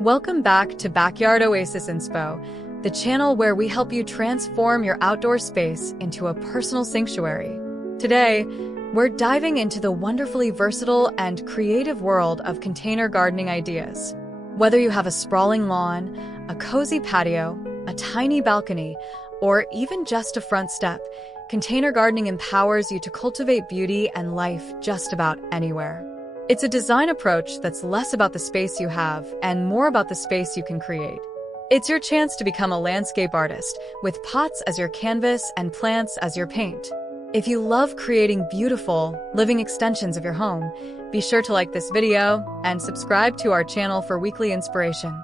Welcome back to Backyard Oasis Inspo, the channel where we help you transform your outdoor space into a personal sanctuary. Today, we're diving into the wonderfully versatile and creative world of container gardening ideas. Whether you have a sprawling lawn, a cozy patio, a tiny balcony, or even just a front step, container gardening empowers you to cultivate beauty and life just about anywhere. It's a design approach that's less about the space you have and more about the space you can create. It's your chance to become a landscape artist, with pots as your canvas and plants as your paint. If you love creating beautiful, living extensions of your home, be sure to like this video and subscribe to our channel for weekly inspiration.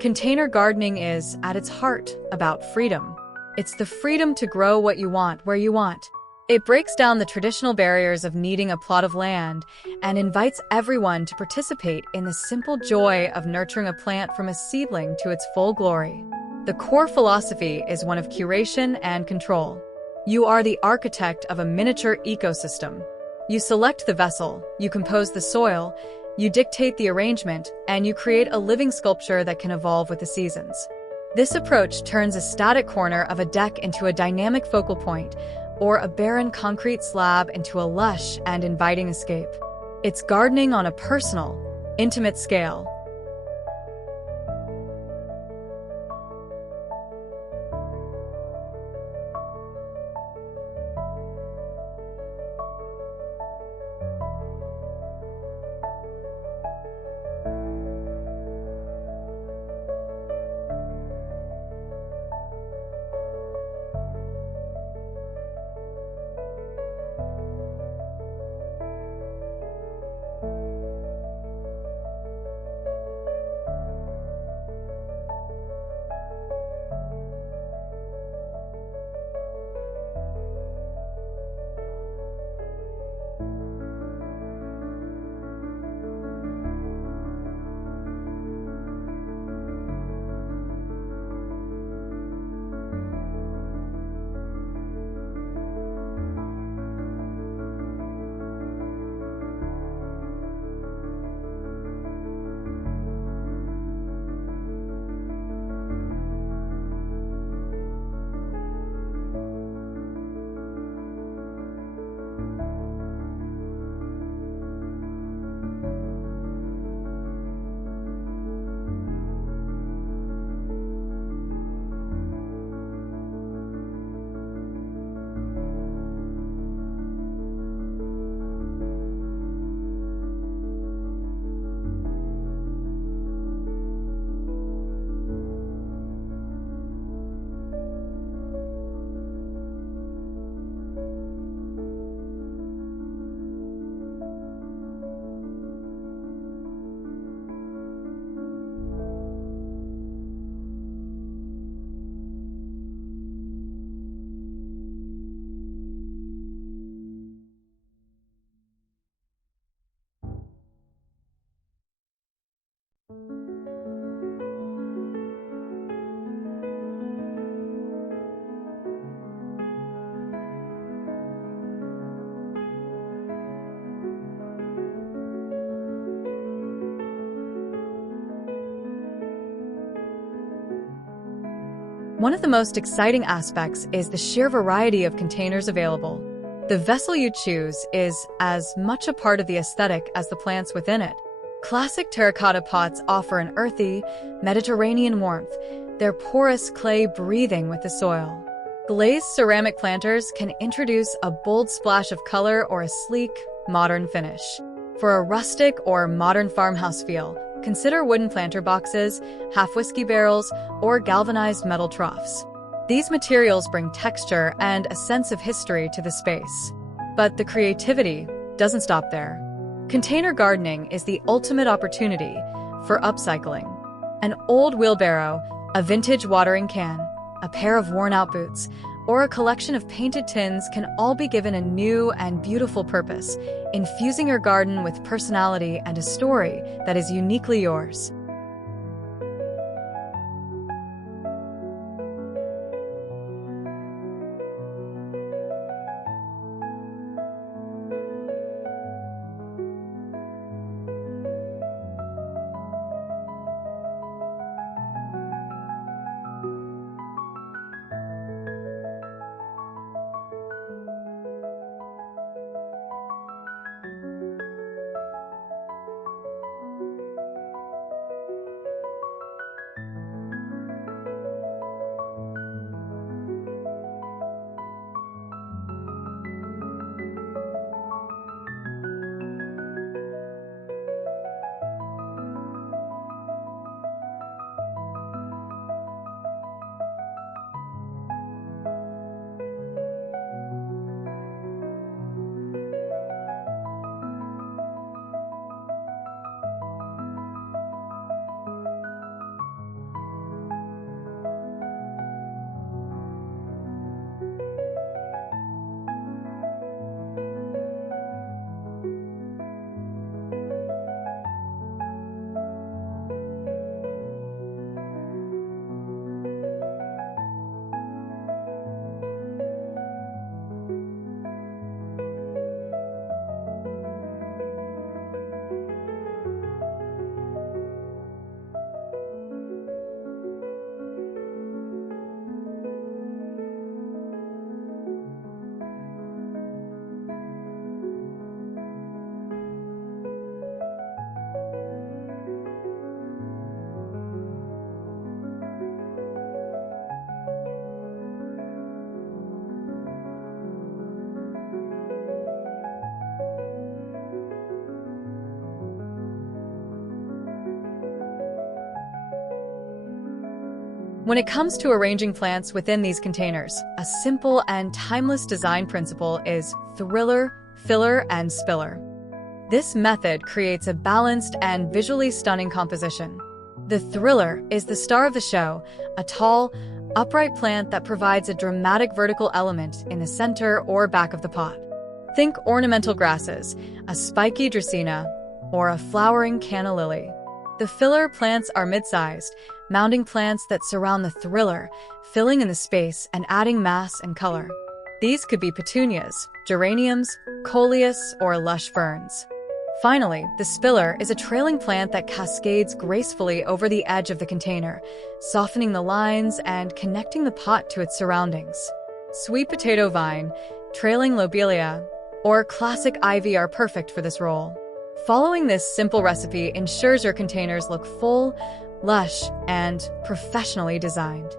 Container gardening is, at its heart, about freedom. It's the freedom to grow what you want, where you want. It breaks down the traditional barriers of needing a plot of land and invites everyone to participate in the simple joy of nurturing a plant from a seedling to its full glory. The core philosophy is one of curation and control. You are the architect of a miniature ecosystem. You select the vessel, you compose the soil, you dictate the arrangement, and you create a living sculpture that can evolve with the seasons. This approach turns a static corner of a deck into a dynamic focal point, or a barren concrete slab into a lush and inviting escape. It's gardening on a personal, intimate scale. One of the most exciting aspects is the sheer variety of containers available. The vessel you choose is as much a part of the aesthetic as the plants within it. Classic terracotta pots offer an earthy, Mediterranean warmth, their porous clay breathing with the soil. Glazed ceramic planters can introduce a bold splash of color or a sleek, modern finish. For a rustic or modern farmhouse feel, consider wooden planter boxes, half whiskey barrels, or galvanized metal troughs. These materials bring texture and a sense of history to the space. But the creativity doesn't stop there. Container gardening is the ultimate opportunity for upcycling. An old wheelbarrow, a vintage watering can, a pair of worn-out boots, or a collection of painted tins can all be given a new and beautiful purpose, infusing your garden with personality and a story that is uniquely yours. When it comes to arranging plants within these containers, a simple and timeless design principle is thriller, filler, and spiller. This method creates a balanced and visually stunning composition. The thriller is the star of the show, a tall, upright plant that provides a dramatic vertical element in the center or back of the pot. Think ornamental grasses, a spiky dracaena, or a flowering canna lily. The filler plants are mid-sized, mounding plants that surround the thriller, filling in the space and adding mass and color. These could be petunias, geraniums, coleus, or lush ferns. Finally, the spiller is a trailing plant that cascades gracefully over the edge of the container, softening the lines and connecting the pot to its surroundings. Sweet potato vine, trailing lobelia, or classic ivy are perfect for this role. Following this simple recipe ensures your containers look full, lush, and professionally designed.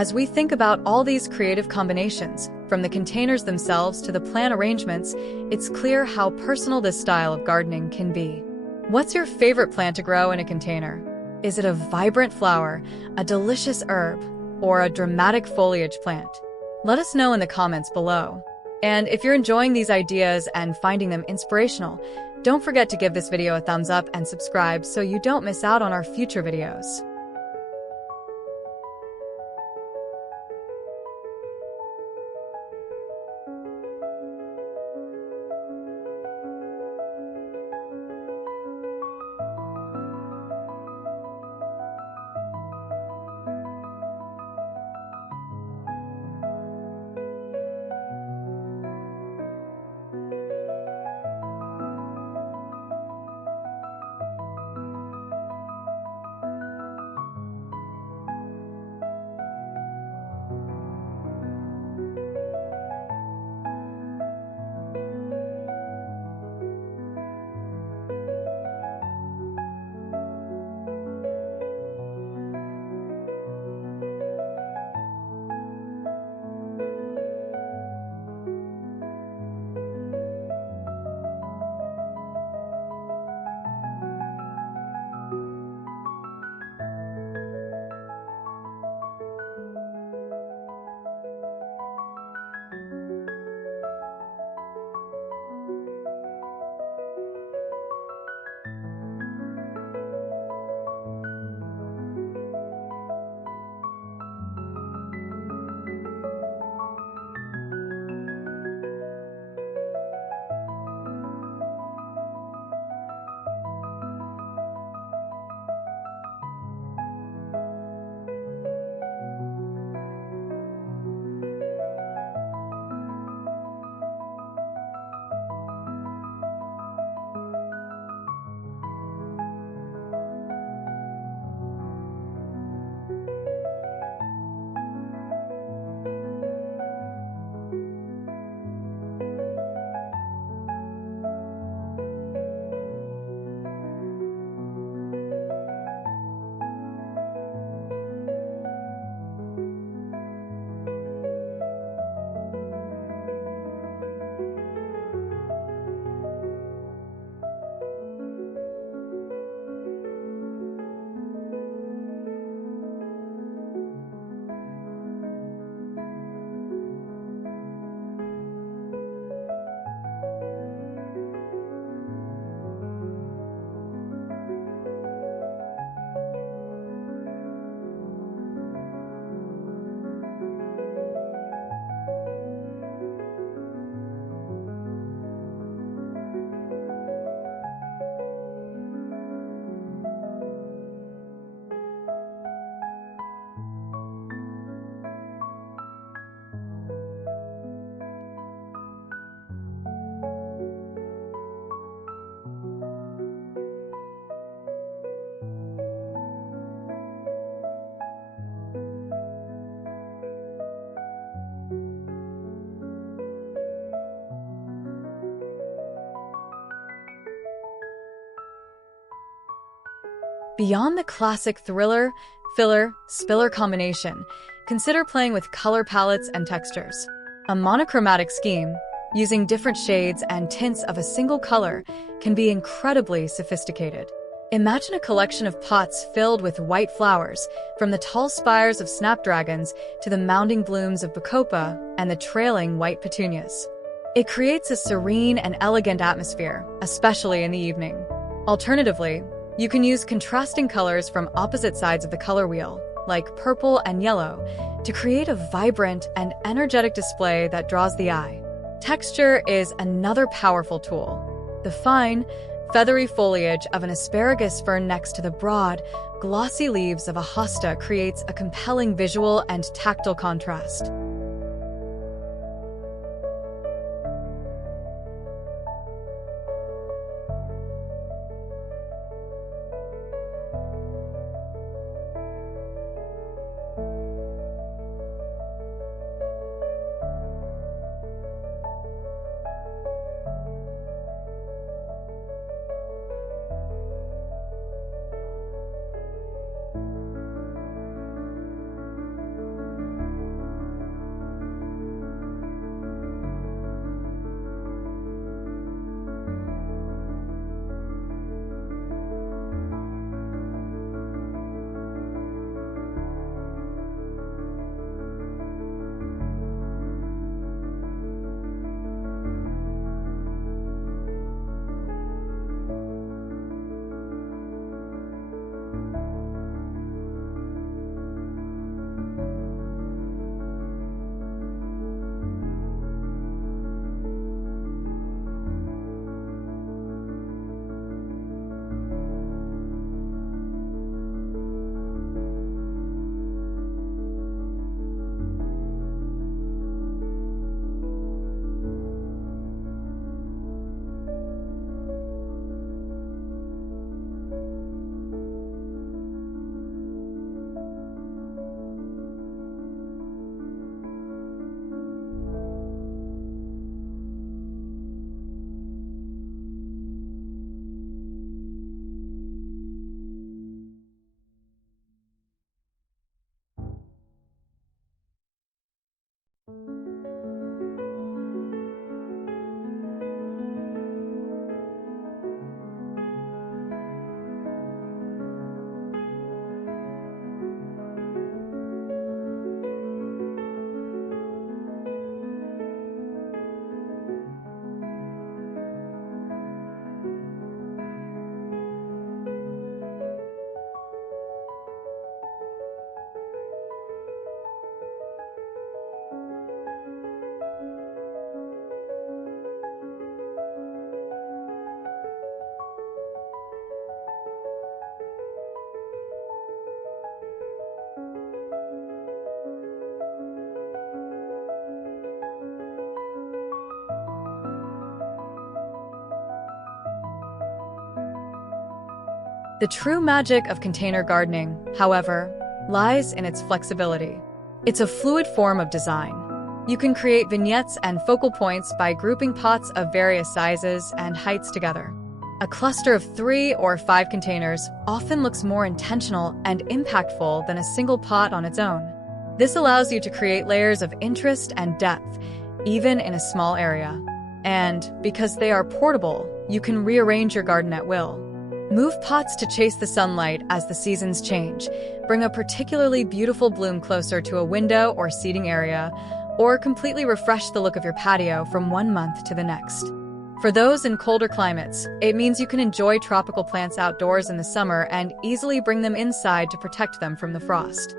As we think about all these creative combinations, from the containers themselves to the plant arrangements, it's clear how personal this style of gardening can be. What's your favorite plant to grow in a container? Is it a vibrant flower, a delicious herb, or a dramatic foliage plant? Let us know in the comments below. And if you're enjoying these ideas and finding them inspirational, don't forget to give this video a thumbs up and subscribe so you don't miss out on our future videos. Beyond the classic thriller, filler, spiller combination, consider playing with color palettes and textures. A monochromatic scheme, using different shades and tints of a single color, can be incredibly sophisticated. Imagine a collection of pots filled with white flowers, from the tall spires of snapdragons to the mounding blooms of bacopa and the trailing white petunias. It creates a serene and elegant atmosphere, especially in the evening. Alternatively, you can use contrasting colors from opposite sides of the color wheel, like purple and yellow, to create a vibrant and energetic display that draws the eye. Texture is another powerful tool. The fine, feathery foliage of an asparagus fern next to the broad, glossy leaves of a hosta creates a compelling visual and tactile contrast. The true magic of container gardening, however, lies in its flexibility. It's a fluid form of design. You can create vignettes and focal points by grouping pots of various sizes and heights together. A cluster of 3 or 5 containers often looks more intentional and impactful than a single pot on its own. This allows you to create layers of interest and depth, even in a small area. And because they are portable, you can rearrange your garden at will. Move pots to chase the sunlight as the seasons change, bring a particularly beautiful bloom closer to a window or seating area, or completely refresh the look of your patio from one month to the next. For those in colder climates, it means you can enjoy tropical plants outdoors in the summer and easily bring them inside to protect them from the frost.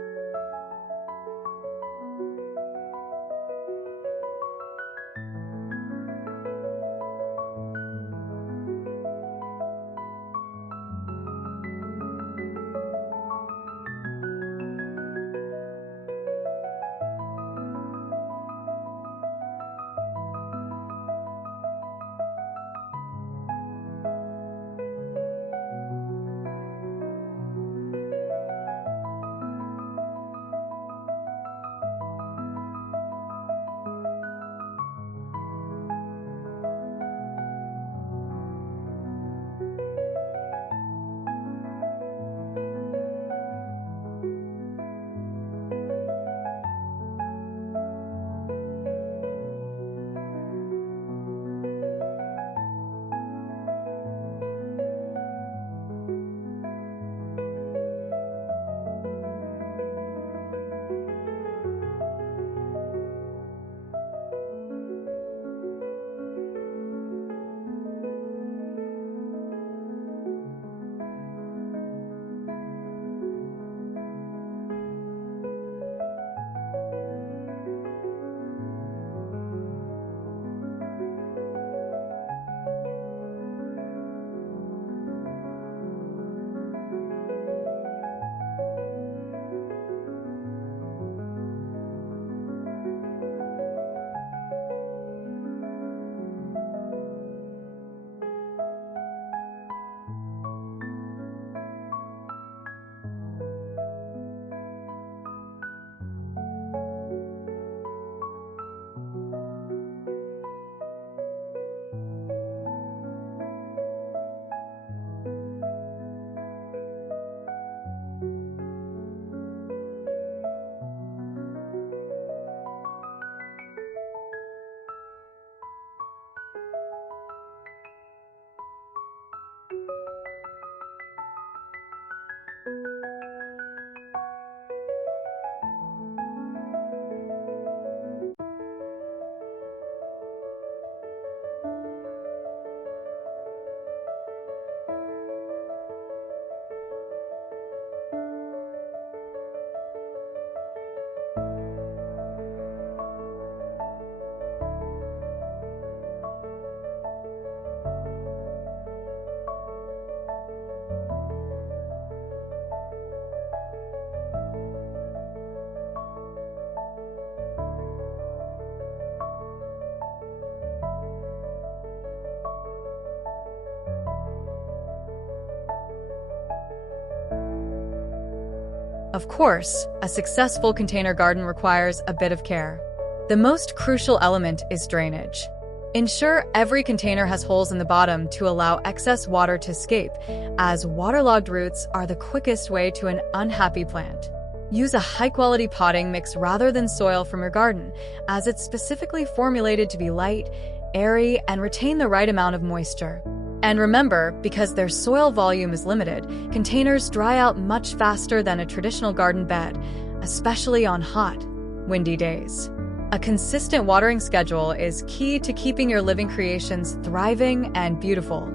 Of course, a successful container garden requires a bit of care. The most crucial element is drainage. Ensure every container has holes in the bottom to allow excess water to escape, as waterlogged roots are the quickest way to an unhappy plant. Use a high-quality potting mix rather than soil from your garden, as it's specifically formulated to be light, airy, and retain the right amount of moisture. And remember, because their soil volume is limited, containers dry out much faster than a traditional garden bed, especially on hot, windy days. A consistent watering schedule is key to keeping your living creations thriving and beautiful.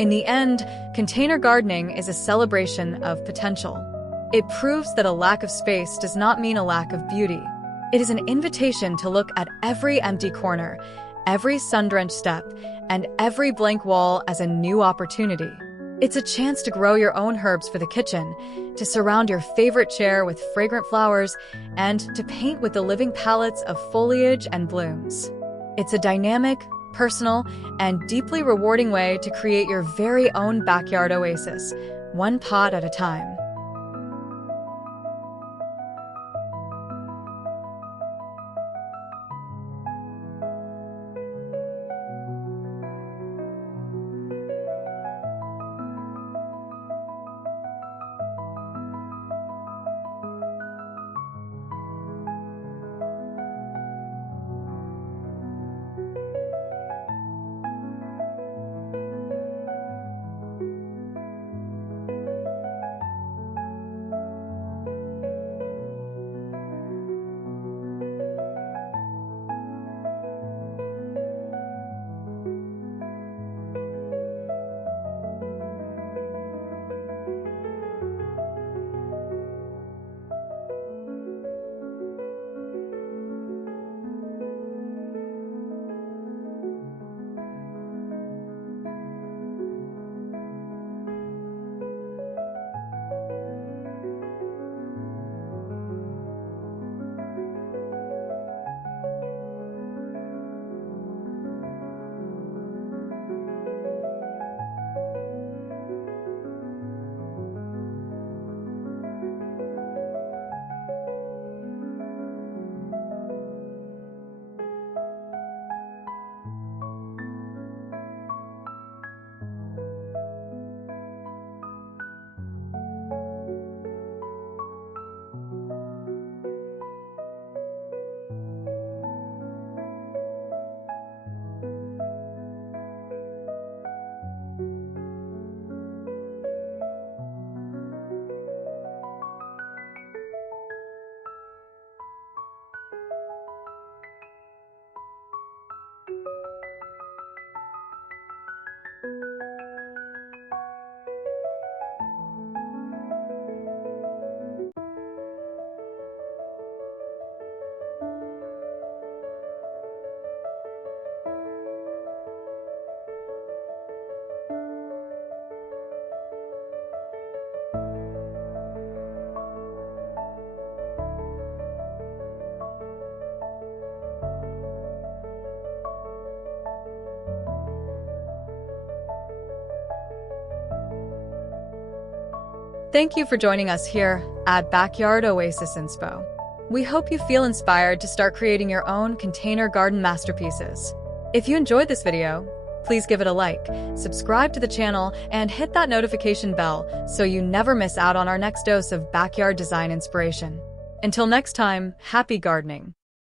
In the end, container gardening is a celebration of potential. It proves that a lack of space does not mean a lack of beauty. It is an invitation to look at every empty corner, every sun-drenched step, and every blank wall as a new opportunity. It's a chance to grow your own herbs for the kitchen, to surround your favorite chair with fragrant flowers, and to paint with the living palettes of foliage and blooms. It's a dynamic, personal, and deeply rewarding way to create your very own backyard oasis, one pot at a time. Thank you for joining us here at Backyard Oasis Inspo. We hope you feel inspired to start creating your own container garden masterpieces. If you enjoyed this video, please give it a like, subscribe to the channel, and hit that notification bell so you never miss out on our next dose of backyard design inspiration. Until next time, happy gardening!